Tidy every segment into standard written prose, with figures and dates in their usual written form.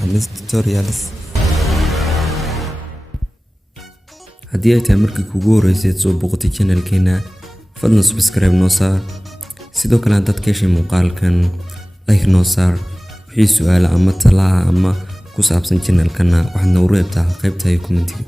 Hanis Tutorials. haddii ay tahay markii kugu horeysay soo booqatay channelkeena fadlan subscribe noo saar sidoo kale haddaad ka heshay muuqaalkan like noo saar wixii su'aalo ama talaha ama ku saabsan channelkana waxaad noogu reebtaa qaybta commentiga.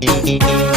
Thank you.